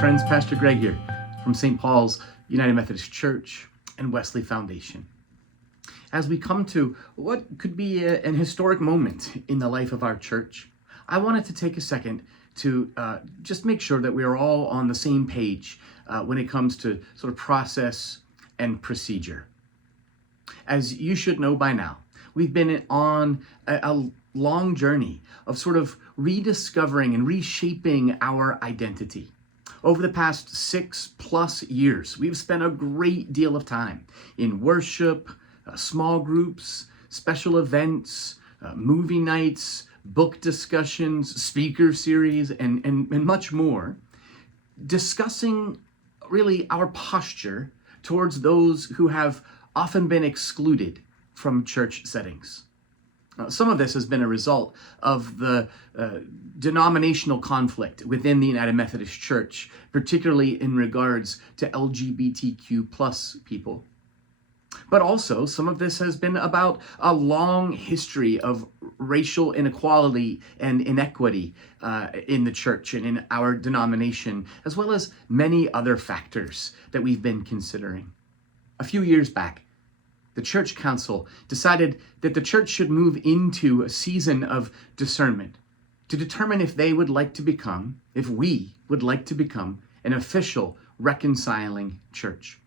friends, Pastor Greg here from St. Paul's United Methodist Church and Wesley Foundation. As we come to what could be an historic moment in the life of our church, I wanted to take a second to just make sure that we are all on the same page when it comes to sort of process and procedure. As you should know by now, we've been on a long journey of sort of rediscovering and reshaping our identity. Over the past 6+ years, we've spent a great deal of time in worship, small groups, special events, movie nights, book discussions, speaker series, and much more, discussing really our posture towards those who have often been excluded from church settings. Some of this has been a result of the denominational conflict within the United Methodist Church, particularly in regards to LGBTQ+ people. But also, some of this has been about a long history of racial inequality and inequity in the church and in our denomination, as well as many other factors that we've been considering. A few years back, the church council decided that the church should move into a season of discernment to determine if we would like to become an official reconciling church.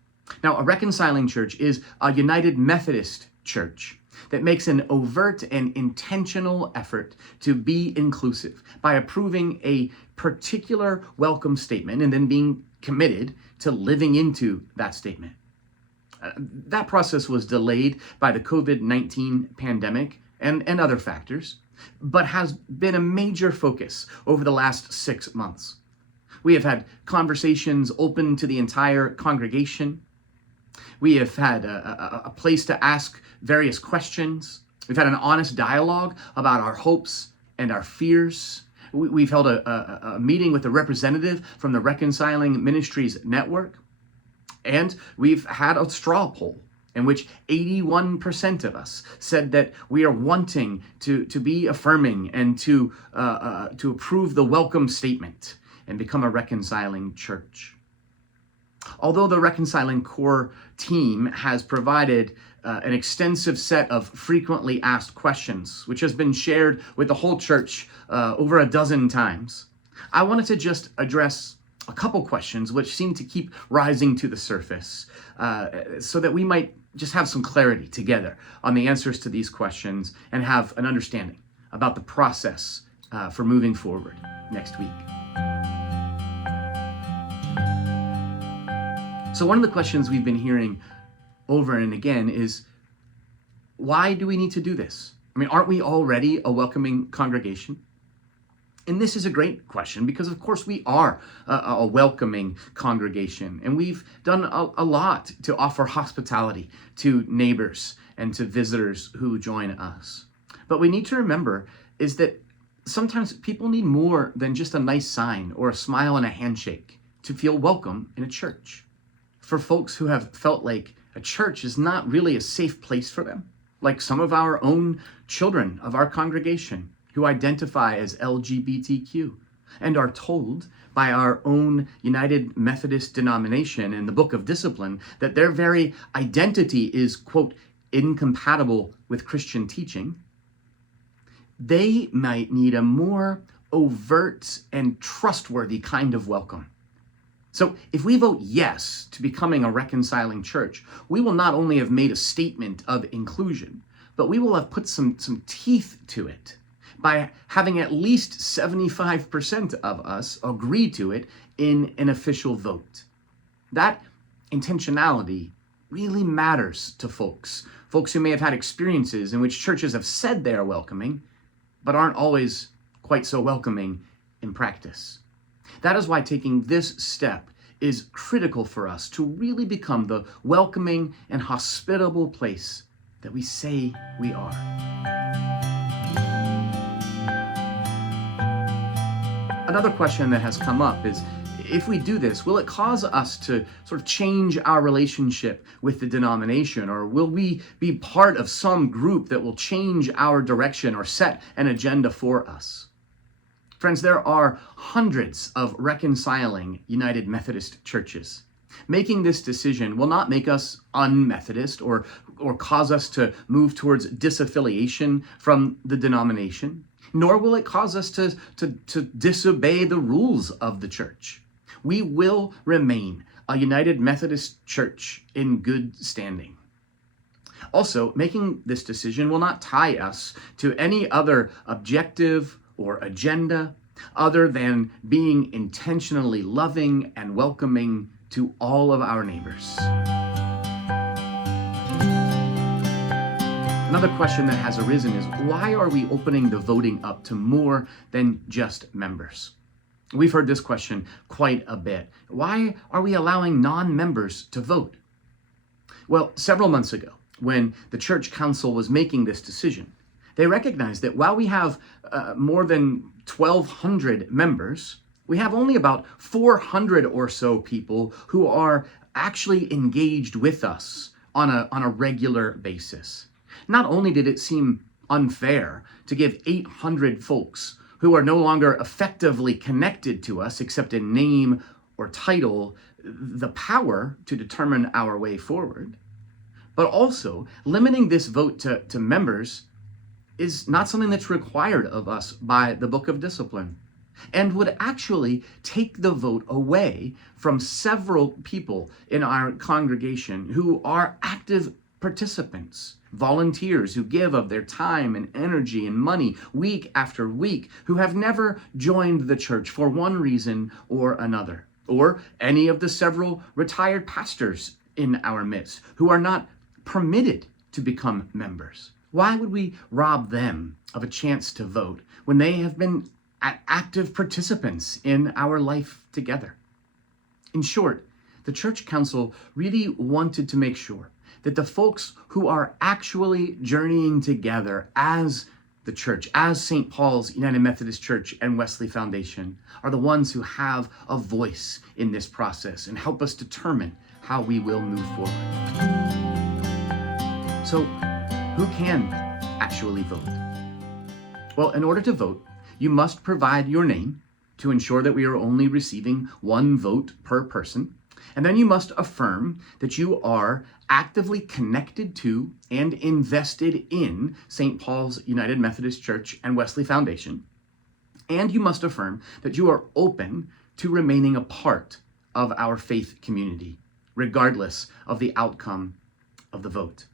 Now, a reconciling church is a United Methodist church that makes an overt and intentional effort to be inclusive by approving a particular welcome statement and then being committed to living into that statement. That process was delayed by the COVID-19 pandemic and other factors, but has been a major focus over the last 6 months. We have had conversations open to the entire congregation. We have had a place to ask various questions. We've had an honest dialogue about our hopes and our fears. We've held a meeting with a representative from the Reconciling Ministries Network. And we've had a straw poll in which 81% of us said that we are wanting to be affirming and to approve the welcome statement and become a reconciling church. Although the Reconciling Core team has provided an extensive set of frequently asked questions, which has been shared with the whole church over a dozen times, I wanted to just address a couple questions which seem to keep rising to the surface so that we might just have some clarity together on the answers to these questions and have an understanding about the process for moving forward next week. So one of the questions we've been hearing over and again is, why do we need to do this? I mean, aren't we already a welcoming congregation? And this is a great question because, of course, we are a welcoming congregation, and we've done a lot to offer hospitality to neighbors and to visitors who join us. But we need to remember is that sometimes people need more than just a nice sign or a smile and a handshake to feel welcome in a church. For folks who have felt like a church is not really a safe place for them, like some of our own children of our congregation who identify as LGBTQ and are told by our own United Methodist denomination in the Book of Discipline that their very identity is, quote, incompatible with Christian teaching, they might need a more overt and trustworthy kind of welcome. So if we vote yes to becoming a reconciling church, we will not only have made a statement of inclusion, but we will have put some teeth to it by having at least 75% of us agree to it in an official vote. That intentionality really matters to folks who may have had experiences in which churches have said they are welcoming, but aren't always quite so welcoming in practice. That is why taking this step is critical for us to really become the welcoming and hospitable place that we say we are. Another question that has come up is, if we do this, will it cause us to sort of change our relationship with the denomination, or will we be part of some group that will change our direction or set an agenda for us? Friends, there are hundreds of reconciling United Methodist churches. Making this decision will not make us un-Methodist or cause us to move towards disaffiliation from the denomination, nor will it cause us to disobey the rules of the church. We will remain a United Methodist church in good standing. Also, making this decision will not tie us to any other objective or agenda other than being intentionally loving and welcoming to all of our neighbors. Another question that has arisen is, why are we opening the voting up to more than just members? We've heard this question quite a bit. Why are we allowing non-members to vote? Well, several months ago, when the church council was making this decision, they recognized that while we have more than 1,200 members, we have only about 400 or so people who are actually engaged with us on a regular basis. Not only did it seem unfair to give 800 folks who are no longer effectively connected to us except in name or title the power to determine our way forward, but also limiting this vote to members is not something that's required of us by the Book of Discipline, and would actually take the vote away from several people in our congregation who are active participants, volunteers who give of their time and energy and money week after week, who have never joined the church for one reason or another, or any of the several retired pastors in our midst who are not permitted to become members. Why would we rob them of a chance to vote when they have been active participants in our life together? In short, the church council really wanted to make sure that the folks who are actually journeying together as the church, as St. Paul's United Methodist Church and Wesley Foundation, are the ones who have a voice in this process and help us determine how we will move forward. So, who can actually vote? Well, in order to vote, you must provide your name to ensure that we are only receiving one vote per person. And then you must affirm that you are actively connected to and invested in St. Paul's United Methodist Church and Wesley Foundation. And you must affirm that you are open to remaining a part of our faith community, regardless of the outcome of the vote.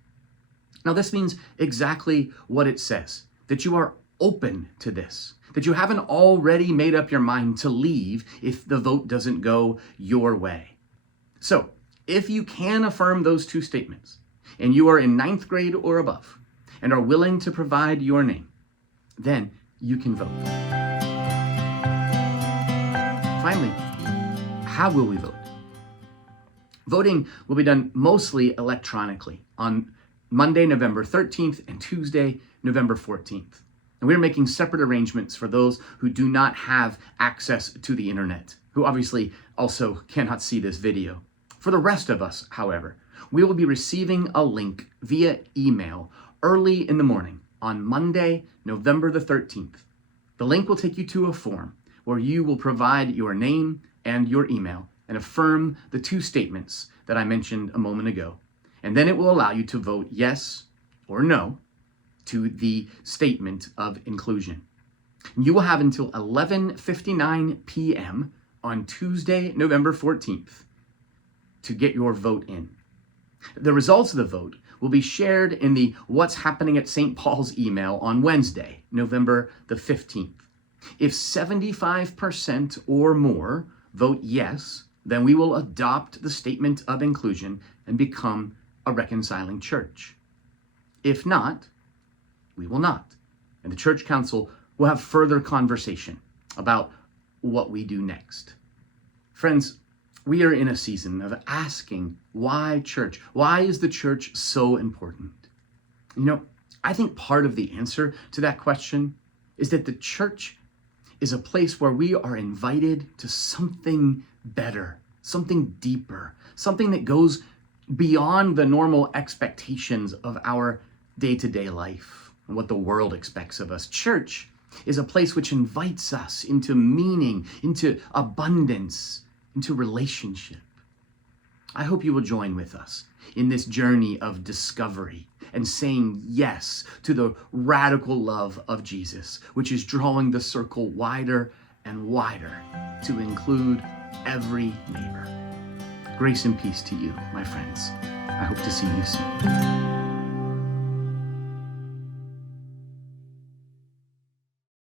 Now, this means exactly what it says, that you are open to this, that you haven't already made up your mind to leave if the vote doesn't go your way. So, if you can affirm those two statements, and you are in 9th grade or above, and are willing to provide your name, then you can vote. Finally, how will we vote? Voting will be done mostly electronically on Monday, November 13th and Tuesday, November 14th. And we're making separate arrangements for those who do not have access to the internet, who obviously also cannot see this video. For the rest of us, however, we will be receiving a link via email early in the morning on Monday, November the 13th. The link will take you to a form where you will provide your name and your email and affirm the two statements that I mentioned a moment ago. And then it will allow you to vote yes or no to the statement of inclusion. You will have until 11:59 p.m. on Tuesday, November 14th to get your vote in. The results of the vote will be shared in the What's Happening at St. Paul's email on Wednesday, November the 15th. If 75% or more vote yes, then we will adopt the statement of inclusion and become a reconciling church. If not, we will not. And the church council will have further conversation about what we do next. Friends, we are in a season of asking, why church? Why is the church so important? You know, I think part of the answer to that question is that the church is a place where we are invited to something better, something deeper, something that goes beyond the normal expectations of our day-to-day life and what the world expects of us. Church is a place which invites us into meaning, into abundance, into relationship. I hope you will join with us in this journey of discovery and saying yes to the radical love of Jesus, which is drawing the circle wider and wider to include every neighbor. Grace and peace to you, my friends. I hope to see you soon.